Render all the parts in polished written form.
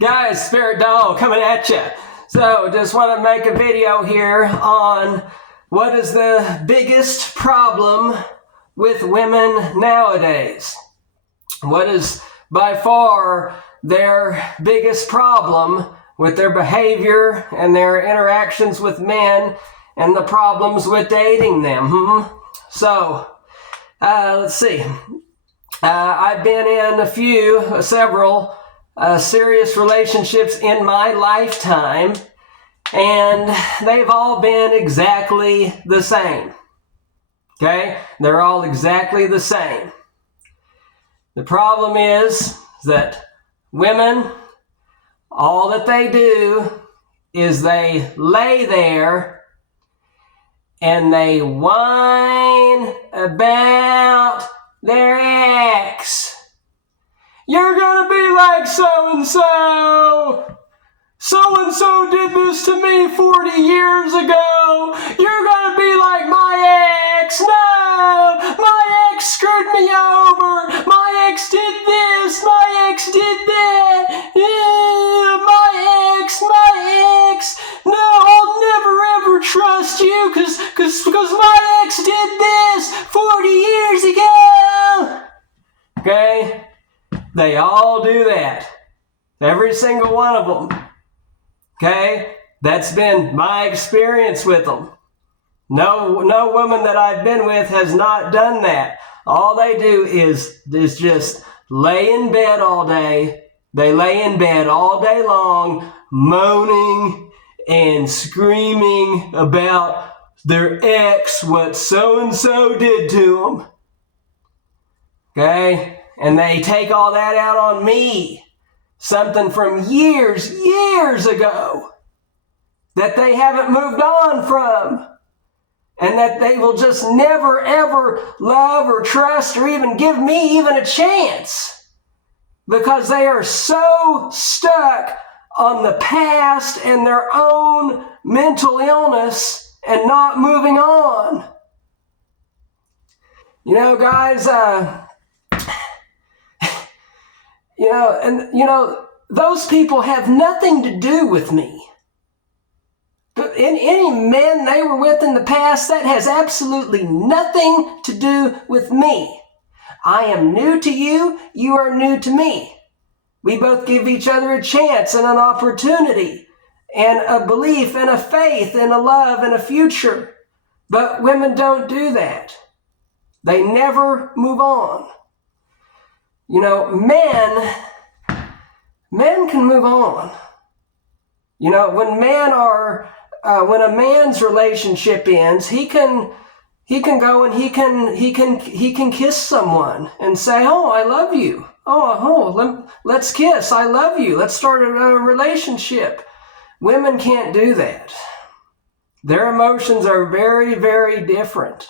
Guys, Spirit Dog coming at you. So, just want to make a video here on what is the biggest problem with women nowadays. What is by far their biggest problem with their behavior and their interactions with men and the problems with dating them. So, let's see. I've been in several serious relationships in my lifetime, and they've all been exactly the same. Okay? They're all exactly the same. The problem is that women, all that they do is they lay there and they whine about their ex. You're gonna be like so-and-so. So-and-so did this to me 40 years ago. You're gonna be like my ex. No, my ex screwed me over. My ex did this. My ex did that. Yeah, my ex. No, I'll never ever trust you because my ex did this 40 years ago. Okay? They all do that. Every single one of them. Okay? That's been my experience with them. No woman that I've been with has not done that. All they do is just lay in bed all day. They lay in bed all day long, moaning and screaming about their ex, what so-and-so did to them. Okay? And they take all that out on me. Something from years ago that they haven't moved on from. And that they will just never, ever love or trust or even give me even a chance. Because they are so stuck on the past and their own mental illness and not moving on. You know, guys, those people have nothing to do with me. But any men they were with in the past, that has absolutely nothing to do with me. I am new to you, you are new to me. We both give each other a chance and an opportunity and a belief and a faith and a love and a future. But women don't do that. They never move on. You know, men can move on. You know, when a man's relationship ends, he can go and he can kiss someone and say, "Oh, I love you. Let's kiss. I love you. Let's start a relationship." Women can't do that. Their emotions are very, very different.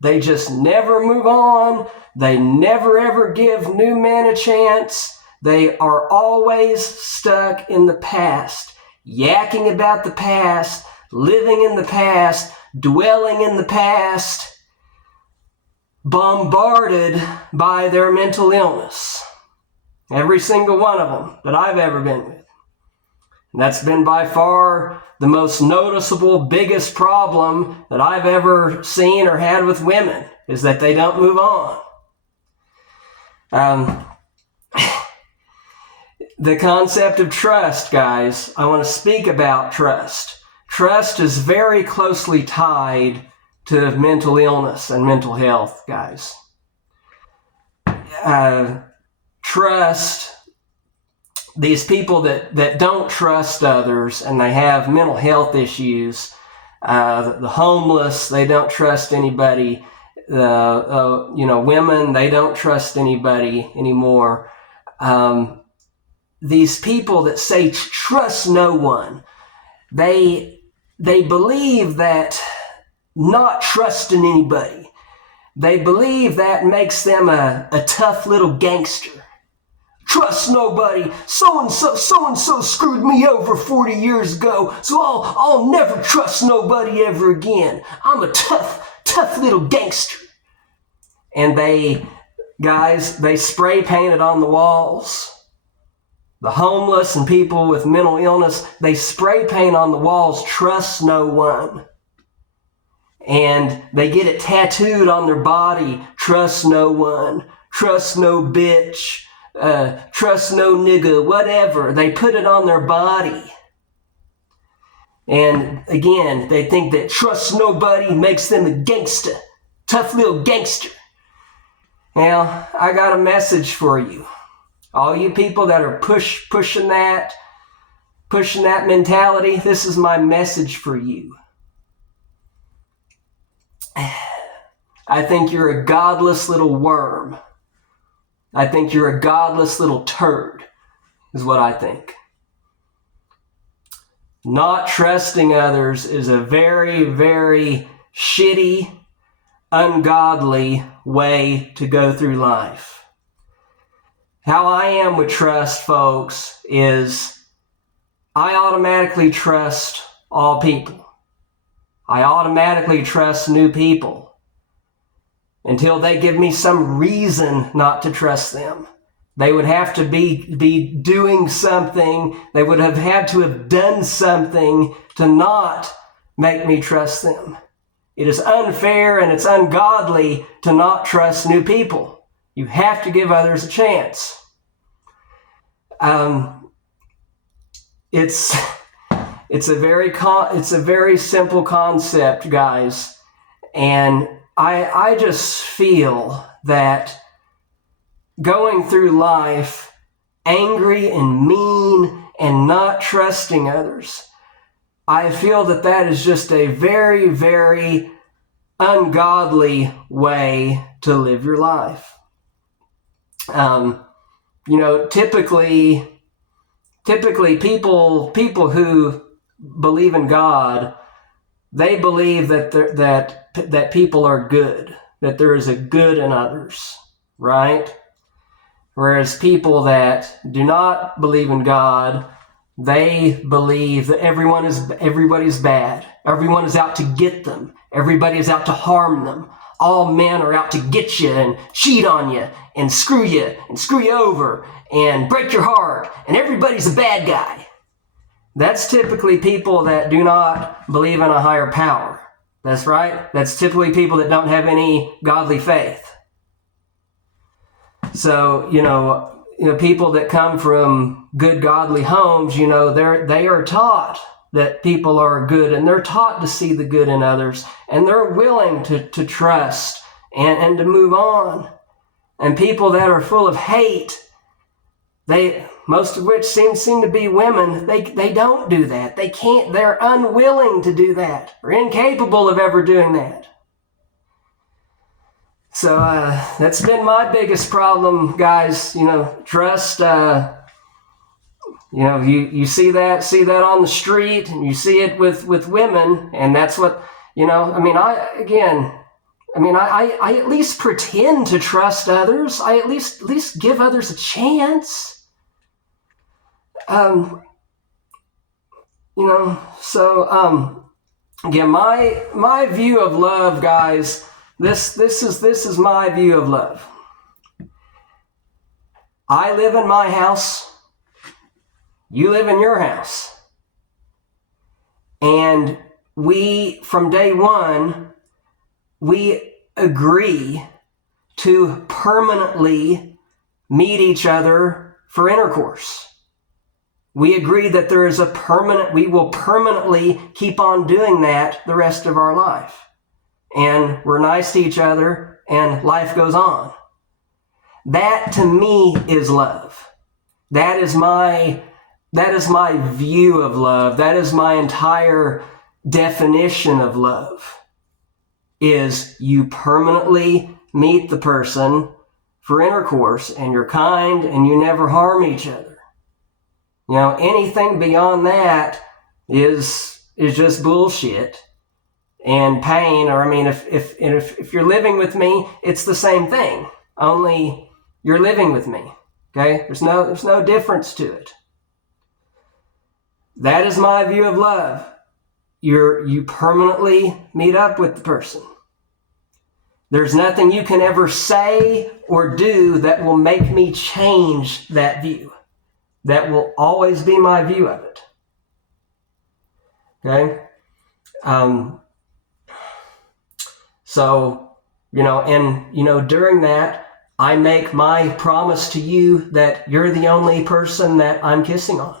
They just never move on. They never ever give new men a chance. They are always stuck in the past, yakking about the past, living in the past, dwelling in the past, bombarded by their mental illness. Every single one of them that I've ever been with. And that's been by far the most noticeable, biggest problem that I've ever seen or had with women, is that they don't move on. The concept of trust, guys, I want to speak about trust. Trust is very closely tied to mental illness and mental health, guys. Trust, these people that don't trust others and they have mental health issues, the homeless, they don't trust anybody. Women, they don't trust anybody anymore. These people that say trust no one, they believe that not trusting anybody, they believe that makes them a tough little gangster. Trust nobody. So-and-so screwed me over 40 years ago, so I'll never trust nobody ever again. I'm a tough little gangster. And they spray paint it on the walls. the homeless and people with mental illness, they spray paint on the walls, "Trust no one." And they get it tattooed on their body, "Trust no one, trust no bitch, trust no nigga," whatever. They put it on their body. And again, they think that trust nobody makes them a gangster, tough little gangster. Now, I got a message for you. All you people that are pushing that mentality, this is my message for you. I think you're a godless little worm. I think you're a godless little turd, is what I think. Not trusting others is a very, very shitty, ungodly way to go through life. How I am with trust, folks, is I automatically trust all people. I automatically trust new people until they give me some reason not to trust them. They would have to be doing something. They would have had to have done something to not make me trust them. It is unfair and it's ungodly to not trust new people. You have to give others a chance. It's a very simple concept, guys, and I just feel that going through life angry and mean and not trusting others, I feel that is just a very, very ungodly way to live your life. Typically people who believe in God, they believe that people are good, that there is a good in others, right? Whereas people that do not believe in God, they believe that everybody's bad. Everyone is out to get them. Everybody is out to harm them. All men are out to get you and cheat on you and screw you over and break your heart, and everybody's a bad guy. That's typically people that do not believe in a higher power. That's right. That's typically people that don't have any godly faith. So, people that come from good godly homes, they are taught that people are good, and they're taught to see the good in others, and they're willing to trust and to move on. And people that are full of hate, most of which seem to be women, they don't do that. They can't, they're unwilling to do that, or incapable of ever doing that. So that's been my biggest problem, guys. Trust. You see that on the street, and you see it with women, and that's what I at least pretend to trust others. I at least give others a chance. Again, my view of love, guys. This is my view of love. I live in my house. You live in your house. And from day one, we agree to permanently meet each other for intercourse. We agree that we will permanently keep on doing that the rest of our life. And we're nice to each other, and life goes on. That, to me, is love. That is my view of love. That is my entire definition of love. Is you permanently meet the person for intercourse, and you're kind, and you never harm each other. Anything beyond that is just bullshit and pain. Or if you're living with me, it's the same thing. Only you're living with me. Okay? There's no difference to it. That is my view of love. You permanently meet up with the person. There's nothing you can ever say or do that will make me change that view. That will always be my view of it. Okay? So, during that, I make my promise to you that you're the only person that I'm kissing on.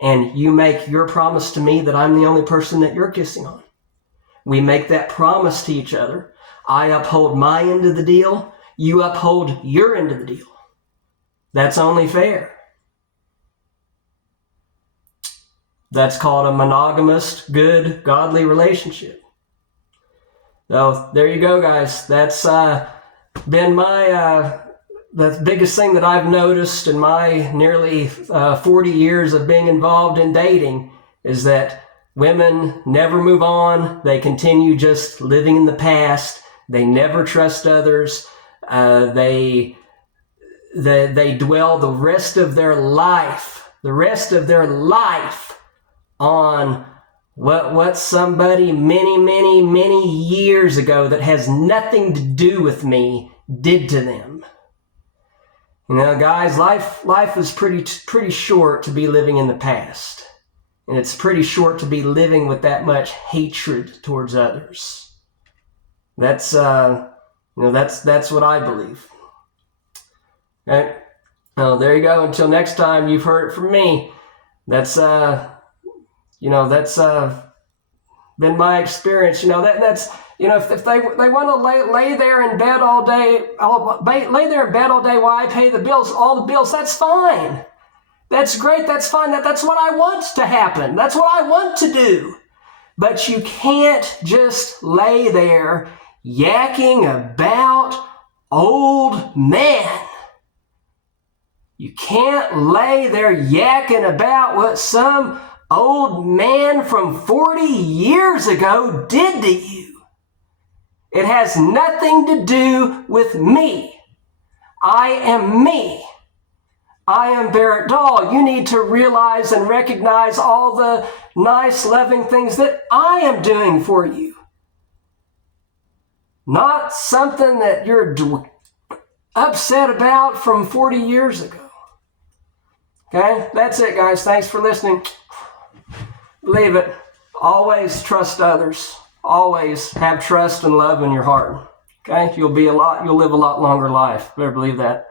And you make your promise to me that I'm the only person that you're kissing on. We make that promise to each other. I uphold my end of the deal. You uphold your end of the deal. That's only fair. That's called a monogamous, good, godly relationship. So there you go, guys. That's been my the biggest thing that I've noticed in my nearly 40 years of being involved in dating is that women never move on. They continue just living in the past. They never trust others. They dwell the rest of their life on what somebody many years ago that has nothing to do with me did to them. Guys, life is pretty short to be living in the past. And it's pretty short to be living with that much hatred towards others. That's that's what I believe. Okay? Well, there you go. Until next time, you've heard it from me. That's been my experience. If they want to lay there in bed all day, while I pay the bills, all the bills, that's fine. That's great. That's fine. That's what I want to happen. That's what I want to do. But you can't just lay there yakking about old men. You can't lay there yakking about what some old man from 40 years ago did to you. It has nothing to do with me. I am me. I am Barrett Dahl. You need to realize and recognize all the nice, loving things that I am doing for you. Not something that you're upset about from 40 years ago. Okay? That's it, guys. Thanks for listening. Believe it. Always trust others. Always have trust and love in your heart. Okay? You'll live a lot longer life. Better believe that.